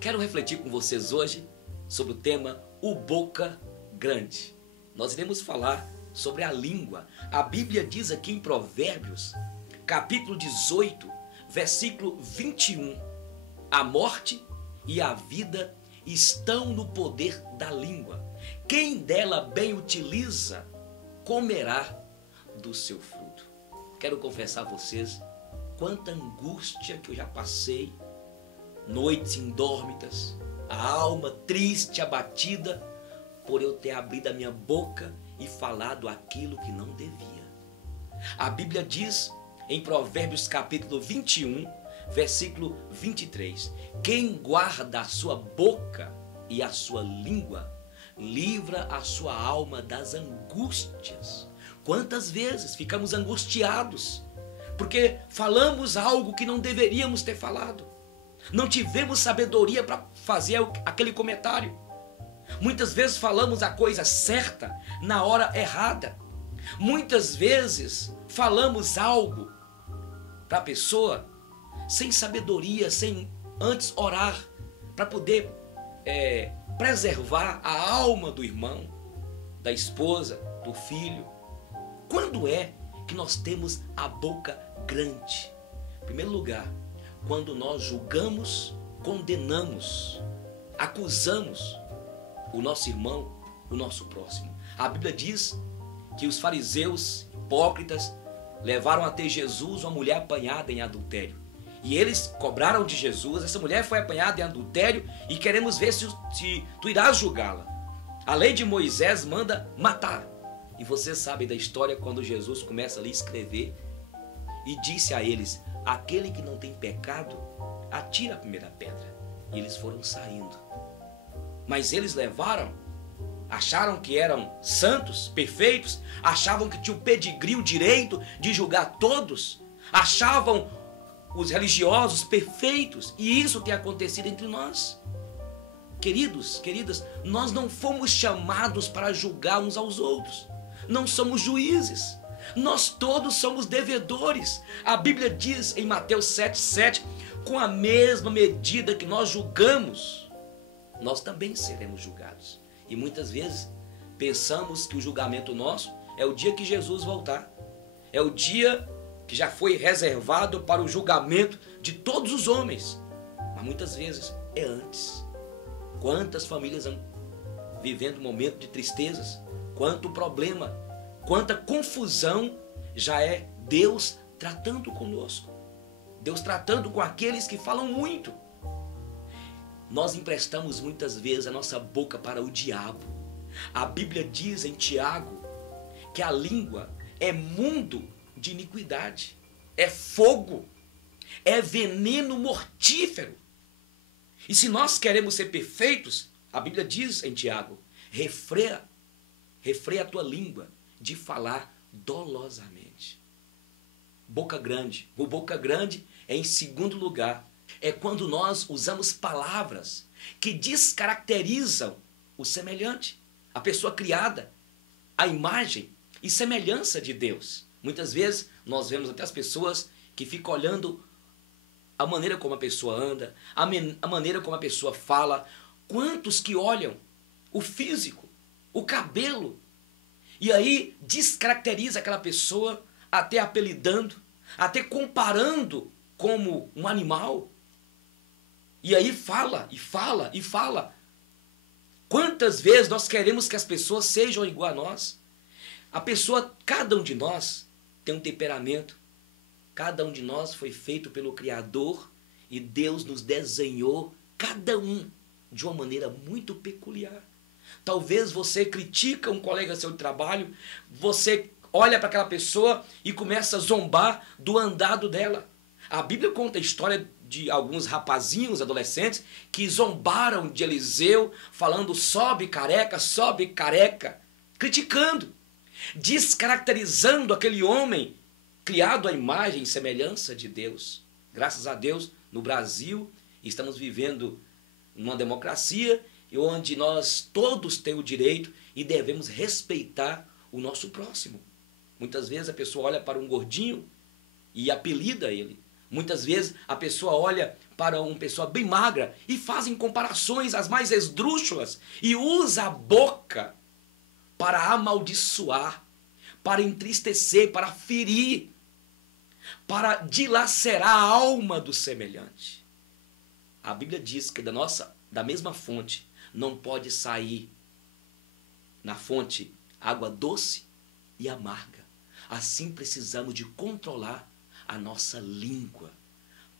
Quero refletir com vocês hoje sobre o tema O Boca Grande. Nós iremos falar sobre a língua. A Bíblia diz aqui em Provérbios, capítulo 18, versículo 21. A morte e a vida estão no poder da língua. Quem dela bem utiliza, comerá do seu fruto. Quero confessar a vocês quanta angústia que eu já passei, noites indórmitas, a alma triste, abatida, por eu ter abrido a minha boca e falado aquilo que não devia. A Bíblia diz em Provérbios capítulo 21, versículo 23, quem guarda a sua boca e a sua língua, livra a sua alma das angústias. Quantas vezes ficamos angustiados porque falamos algo que não deveríamos ter falado, não tivemos sabedoria para fazer aquele comentário. Muitas vezes falamos a coisa certa na hora errada. Muitas vezes falamos algo para a pessoa sem sabedoria, sem antes orar para poder preservar a alma do irmão, da esposa, do filho. Quando é que nós temos a boca grande? Em primeiro lugar, quando nós julgamos, condenamos, acusamos o nosso irmão, o nosso próximo. A Bíblia diz que os fariseus hipócritas levaram até Jesus uma mulher apanhada em adultério. E eles cobraram de Jesus, essa mulher foi apanhada em adultério e queremos ver se tu irás julgá-la. A lei de Moisés manda matar. E vocês sabem da história quando Jesus começa ali a escrever e disse a eles, aquele que não tem pecado, atira a primeira pedra. E eles foram saindo. Mas eles levaram, acharam que eram santos, perfeitos, achavam que tinham o pedigree, o direito de julgar todos, achavam os religiosos perfeitos, e isso tem acontecido entre nós. Queridos, queridas, nós não fomos chamados para julgar uns aos outros, não somos juízes, nós todos somos devedores. A Bíblia diz em Mateus 7,7, com a mesma medida que nós julgamos, nós também seremos julgados. E muitas vezes pensamos que o julgamento nosso é o dia que Jesus voltar, é o dia que já foi reservado para o julgamento de todos os homens, mas muitas vezes é antes. Quantas famílias vivendo um momento de tristezas, quanto problema, quanta confusão, já é Deus tratando conosco, Deus tratando com aqueles que falam muito. Nós emprestamos muitas vezes a nossa boca para o diabo. A Bíblia diz em Tiago que a língua é mundo de iniquidade, é fogo, é veneno mortífero. E se nós queremos ser perfeitos, a Bíblia diz em Tiago, refreia a tua língua de falar dolosamente. Boca grande. O boca grande é em segundo lugar. É quando nós usamos palavras que descaracterizam o semelhante, a pessoa criada, a imagem e semelhança de Deus. Muitas vezes nós vemos até as pessoas que ficam olhando a maneira como a pessoa anda, a maneira como a pessoa fala. Quantos que olham o físico, o cabelo, e aí descaracteriza aquela pessoa, até apelidando, até comparando como um animal. E aí fala, e fala, e fala. Quantas vezes nós queremos que as pessoas sejam igual a nós? A pessoa, cada um de nós tem um temperamento. Cada um de nós foi feito pelo Criador e Deus nos desenhou, cada um, de uma maneira muito peculiar. Talvez você critica um colega seu de trabalho, você olha para aquela pessoa e começa a zombar do andado dela. A Bíblia conta a história de alguns rapazinhos, adolescentes, que zombaram de Eliseu, falando sobe careca, criticando, descaracterizando aquele homem criado à imagem e semelhança de Deus. Graças a Deus, no Brasil, estamos vivendo numa democracia onde nós todos temos o direito e devemos respeitar o nosso próximo. Muitas vezes a pessoa olha para um gordinho e apelida ele. Muitas vezes a pessoa olha para uma pessoa bem magra e fazem comparações as mais esdrúxulas e usa a boca para amaldiçoar, para entristecer, para ferir, para dilacerar a alma do semelhante. A Bíblia diz que da mesma fonte não pode sair na fonte água doce e amarga. Assim precisamos de controlar a nossa língua,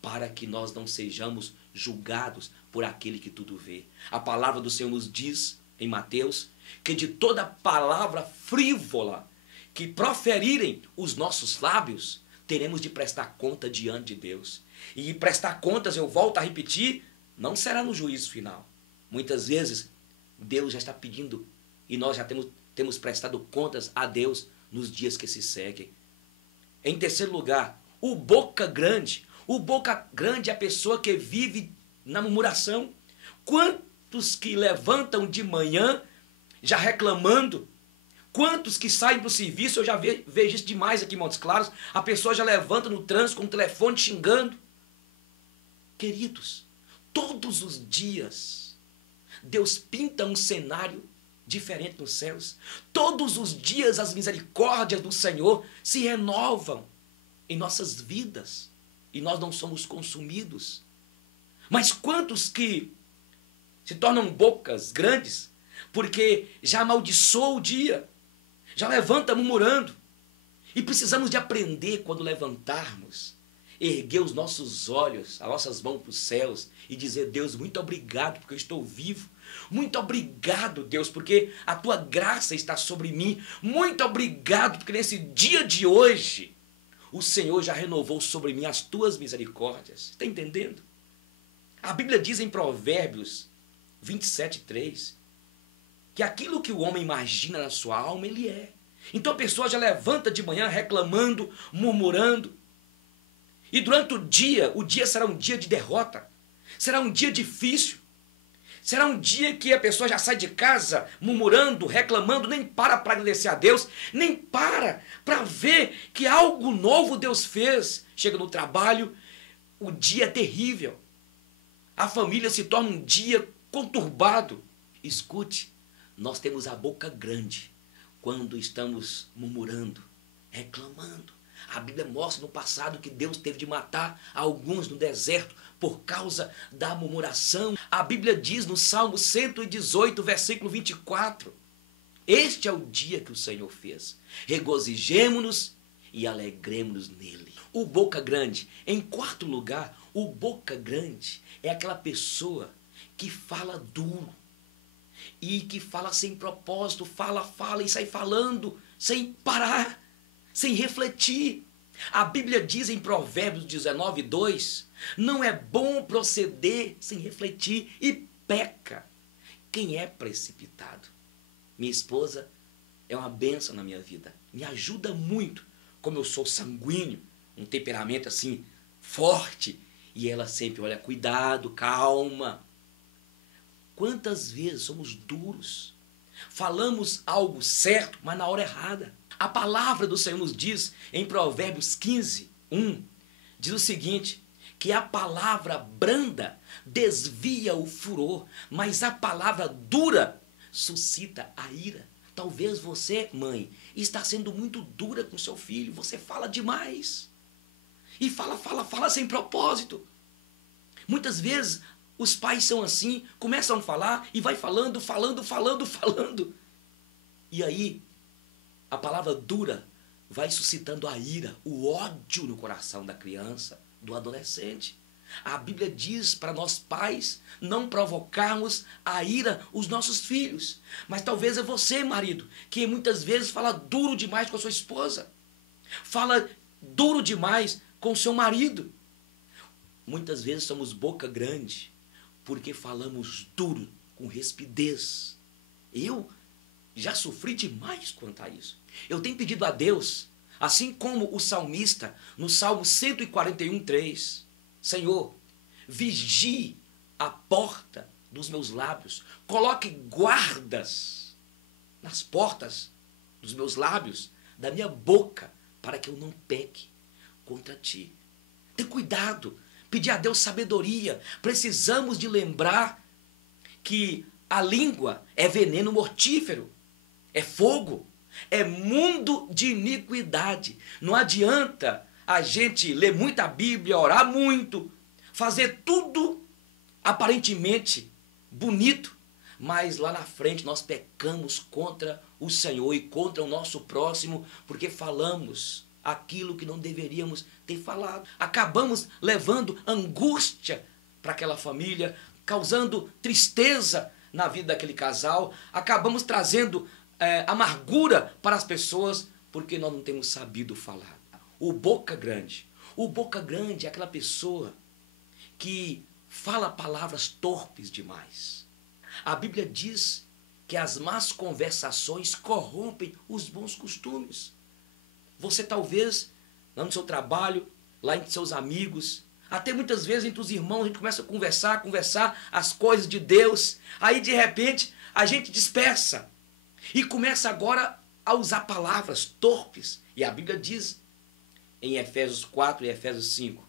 para que nós não sejamos julgados por aquele que tudo vê. A palavra do Senhor nos diz, em Mateus, que de toda palavra frívola que proferirem os nossos lábios, teremos de prestar conta diante de Deus. E prestar contas, eu volto a repetir, não será no juízo final. Muitas vezes, Deus já está pedindo, e nós já temos prestado contas a Deus nos dias que se seguem. Em terceiro lugar, o boca grande. O boca grande é a pessoa que vive na murmuração. Quantos que levantam de manhã já reclamando? Quantos que saem do serviço? Eu já vejo isso demais aqui em Montes Claros. A pessoa já levanta no trânsito com o telefone xingando. Queridos, todos os dias Deus pinta um cenário diferente nos céus. Todos os dias as misericórdias do Senhor se renovam em nossas vidas e nós não somos consumidos. Mas quantos que se tornam bocas grandes porque já amaldiçoou o dia, já levanta murmurando. E precisamos de aprender, quando levantarmos, erguer os nossos olhos, as nossas mãos para os céus e dizer: Deus, muito obrigado porque eu estou vivo. Muito obrigado, Deus, porque a tua graça está sobre mim. Muito obrigado porque nesse dia de hoje o Senhor já renovou sobre mim as tuas misericórdias. Está entendendo? A Bíblia diz em Provérbios 27:3 que aquilo que o homem imagina na sua alma, ele é. Então a pessoa já levanta de manhã reclamando, murmurando. E durante o dia será um dia de derrota. Será um dia difícil. Será um dia que a pessoa já sai de casa murmurando, reclamando, nem para agradecer a Deus, nem para ver que algo novo Deus fez. Chega no trabalho, o dia é terrível. A família se torna um dia conturbado. Escute, nós temos a boca grande quando estamos murmurando, reclamando. A Bíblia mostra no passado que Deus teve de matar alguns no deserto por causa da murmuração. A Bíblia diz no Salmo 118, versículo 24: este é o dia que o Senhor fez. Regozijemo-nos e alegremo-nos nele. O boca grande. Em quarto lugar, o boca grande é aquela pessoa que fala duro e que fala sem propósito, fala e sai falando sem parar, sem refletir. A Bíblia diz em Provérbios 19:2, não é bom proceder sem refletir e peca quem é precipitado. Minha esposa é uma bênção na minha vida, me ajuda muito, como eu sou sanguíneo, um temperamento assim forte, e ela sempre olha, cuidado, calma. Quantas vezes somos duros, falamos algo certo, mas na hora errada. A palavra do Senhor nos diz em Provérbios 15:1, diz o seguinte, que a palavra branda desvia o furor, mas a palavra dura suscita a ira. Talvez você, mãe, está sendo muito dura com seu filho, você fala demais. E fala sem propósito. Muitas vezes os pais são assim, começam a falar e vai falando. E aí, a palavra dura vai suscitando a ira, o ódio no coração da criança, do adolescente. A Bíblia diz para nós pais não provocarmos a ira os nossos filhos. Mas talvez é você, marido, que muitas vezes fala duro demais com a sua esposa. Fala duro demais com o seu marido. Muitas vezes somos boca grande porque falamos duro, com rispidez. Eu já sofri demais quanto a isso. Eu tenho pedido a Deus, assim como o salmista, no Salmo 141:3, Senhor, vigie a porta dos meus lábios, coloque guardas nas portas dos meus lábios, da minha boca, para que eu não peque contra ti. ter cuidado, pedir a Deus sabedoria. Precisamos de lembrar que a língua é veneno mortífero, é fogo, é mundo de iniquidade. Não adianta a gente ler muita Bíblia, orar muito, fazer tudo aparentemente bonito, mas lá na frente nós pecamos contra o Senhor e contra o nosso próximo, porque falamos aquilo que não deveríamos ter falado. Acabamos levando angústia para aquela família, causando tristeza na vida daquele casal, acabamos trazendo amargura para as pessoas, porque nós não temos sabido falar. O boca grande é aquela pessoa que fala palavras torpes demais. A Bíblia diz que as más conversações corrompem os bons costumes. Você talvez, lá no seu trabalho, lá entre seus amigos, até muitas vezes entre os irmãos, a gente começa a conversar as coisas de Deus. Aí de repente a gente dispersa e começa agora a usar palavras torpes. E a Bíblia diz em Efésios 4 e Efésios 5,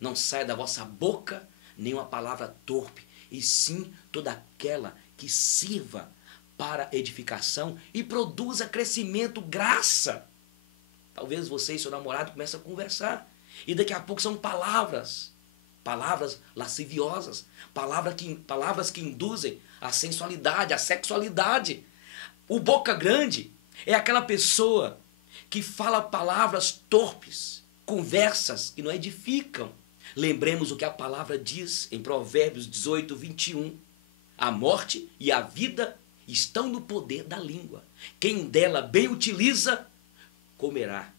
não saia da vossa boca nenhuma palavra torpe, e sim toda aquela que sirva para edificação e produza crescimento, graça. Talvez você e seu namorado comecem a conversar, e daqui a pouco são palavras lasciviosas, palavras que induzem a sensualidade, a sexualidade. O boca grande é aquela pessoa que fala palavras torpes, conversas que não edificam. Lembremos o que a palavra diz em Provérbios 18, 21. A morte e a vida estão no poder da língua. Quem dela bem utiliza, comerá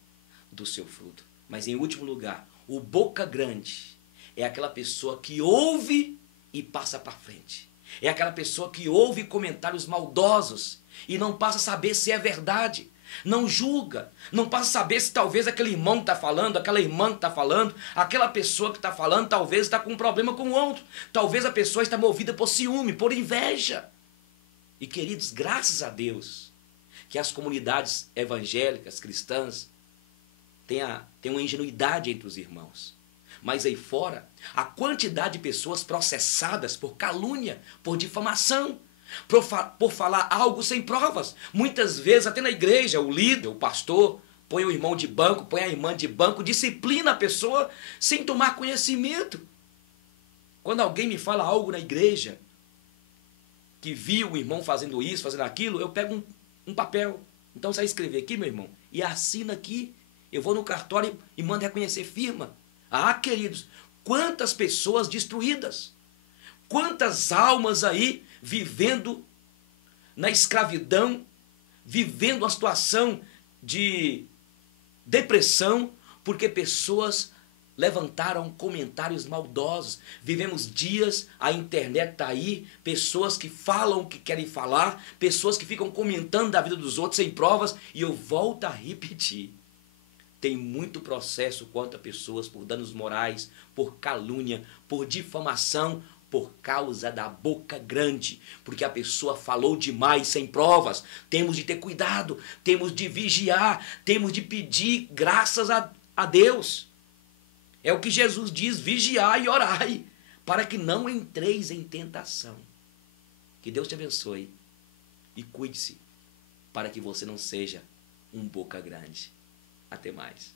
do seu fruto. Mas em último lugar, o boca grande é aquela pessoa que ouve e passa para frente. É aquela pessoa que ouve comentários maldosos e não passa a saber se é verdade. Não julga, não passa a saber se talvez aquele irmão que está falando, aquela irmã que está falando, aquela pessoa que está falando, talvez está com um problema com o outro. Talvez a pessoa está movida por ciúme, por inveja. E queridos, graças a Deus, que as comunidades evangélicas, cristãs, têm uma ingenuidade entre os irmãos. Mas aí fora, a quantidade de pessoas processadas por calúnia, por difamação, por falar algo sem provas. Muitas vezes, até na igreja, o líder, o pastor, põe o irmão de banco, põe a irmã de banco, disciplina a pessoa sem tomar conhecimento. Quando alguém me fala algo na igreja, que viu o irmão fazendo isso, fazendo aquilo, eu pego um papel. Então você vai escrever aqui, meu irmão, e assina aqui. Eu vou no cartório e mando reconhecer firma. Ah, queridos, quantas pessoas destruídas, quantas almas aí vivendo na escravidão, vivendo uma situação de depressão, porque pessoas levantaram comentários maldosos. Vivemos dias, a internet está aí, pessoas que falam o que querem falar, pessoas que ficam comentando da vida dos outros sem provas, e eu volto a repetir. Tem muito processo contra pessoas por danos morais, por calúnia, por difamação, por causa da boca grande, porque a pessoa falou demais sem provas. Temos de ter cuidado, temos de vigiar, temos de pedir graças a Deus. É o que Jesus diz, vigiai e orai, para que não entreis em tentação. Que Deus te abençoe e cuide-se, para que você não seja um boca grande. Até mais.